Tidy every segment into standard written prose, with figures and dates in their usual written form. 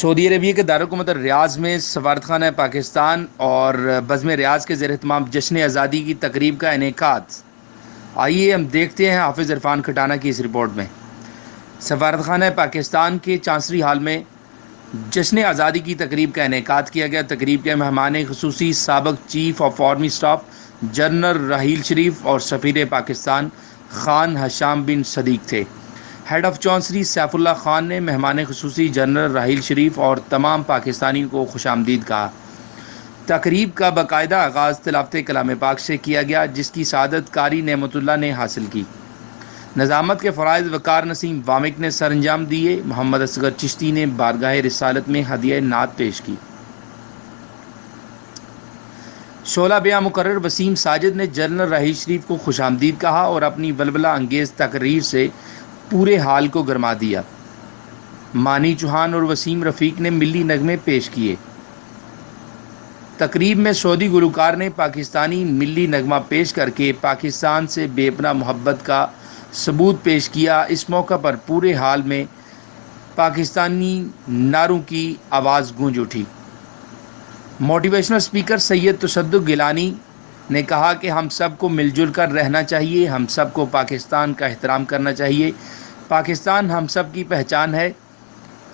Saudi Arabia के दारुल रियाज में सफारतखाना पाकिस्तान और बज़्म रियाज के ज़ेर एहतमाम जश्न आज़ादी की तकरीब का इनेकाद। आइए हम देखते हैं हाफिज़ इरफान खटाना की इस रिपोर्ट में। सफारतखाना पाकिस्तान के चांसरी हाल में जश्न आज़ादी की तकरीब का इनेकाद किया गया। तकरीब के मेहमान खुसूसी साबिक़ chief of army staff general Raheel Sharif और सफ़ीर पाकिस्तान खान हशाम बिन सदीक थे। Head of chancery Saifullah Khan ने मेहमान खुसूसी जनरल राहील शरीफ और तमाम पाकिस्तानियों को खुशामदीद कहा। तकरीब का बाकायदा आगाज़ तिलावत कलाम पाक से किया गया, जिसकी सआदत कारी नेमतुल्लाह ने हासिल की। नज़ामत के फ़राइज़ वकार नसीम वामिक ने सर अंजाम दिए। मोहम्मद असगर चिश्ती ने बारगाह रिसालत में हदिया नात पेश की। शोला बयां मुकर्रर वसीम साजिद ने जनरल राहील शरीफ को खुशामदीद कहा और अपनी वलवला अंगेज़ तकरीर से पूरे हाल को गरमा दिया। मानी चौहान और वसीम रफ़ीक ने मिली नगमे पेश किए। तकरीब में सऊदी गुलकार ने पाकिस्तानी मिली नगमा पेश करके पाकिस्तान से बेपनाह मोहब्बत का सबूत पेश किया। इस मौका पर पूरे हाल में पाकिस्तानी नारों की आवाज़ गूंज उठी। मोटिवेशनल स्पीकर सैयद तसद्दुक़ गिलानी ने कहा कि हम सबको मिलजुल कर रहना चाहिए, हम सबको पाकिस्तान का एहतराम करना चाहिए। पाकिस्तान हम सब की पहचान है।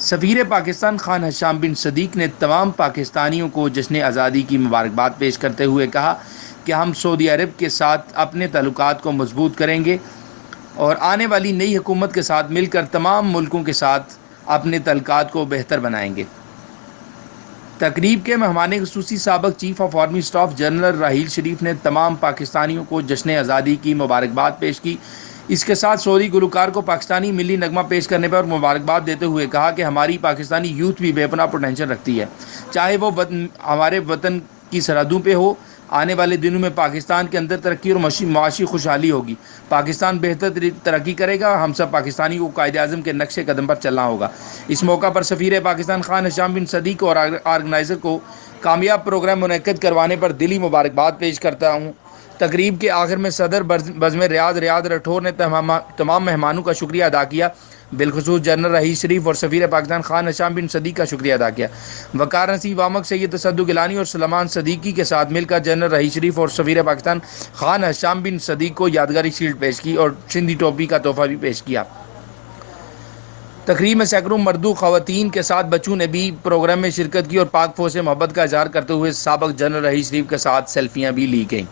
सफ़ीर पाकिस्तान खान हशाम बिन सदीक ने तमाम पाकिस्तानियों को जश्न आज़ादी की मुबारकबाद पेश करते हुए कहा कि हम सऊदी अरब के साथ अपने ताल्लुकात को मजबूत करेंगे और आने वाली नई हुकूमत के साथ मिलकर तमाम मुल्कों के साथ अपने ताल्लुकात को बेहतर बनाएंगे। तकरीब के मेहमान खुसूसी साबिक़ chief of army staff general Raheel Sharif ने तमाम पाकिस्तानियों को जश्न आज़ादी की मुबारकबाद पेश की। इसके साथ सऊदी गुलकार को पाकिस्तानी मिली नगमा पेश करने पर मुबारकबाद देते हुए कहा कि हमारी पाकिस्तानी यूथ भी बेपनाह पोटेंशियल रखती है, चाहे वो हमारे वतन की सरहदों पे हो। आने वाले दिनों में पाकिस्तान के अंदर तरक्की और माशी खुशहाली होगी। पाकिस्तान बेहतर तरक्की करेगा। हम सब पाकिस्तानी को कायदे आज़म के नक्शे कदम पर चलना होगा। इस मौका पर सफ़ीर पाकिस्तान खान हशाम बिन सदीक और आर्गनाइज़र को कामयाब प्रोग्राम मुनक्किद करवाने पर दिली मुबारकबाद पेश करता हूँ। तकरीब के आखिर में सदर बज़्म रियाद राठौर ने तमाम मेहमानों का शुक्रिया अदा किया, बिलखुसूस जनरल राहील शरीफ और सफ़ीर पाकिस्तान खान हशाम बिन सदीक का शुक्रिया अदा किया। वकार नसीम वामक सैयद तसद्दुक़ गिलानी और सलमान सदीकी के साथ मिलकर जनरल राहील शरीफ और सफ़ीर पाकिस्तान खान हशाम बिन सदीक को यादगारी शील्ड पेश की और सिंधी टोपी का तोहफा भी पेश किया। तकरीब में सैकड़ों मर्दों ख़वातीन के साथ बच्चों ने भी प्रोग्राम में शिरकत की और पाक फौज से मोहब्बत का इजहार करते हुए साबिक़ जनरल राहील शरीफ के साथ सेल्फियाँ भी ली गईं।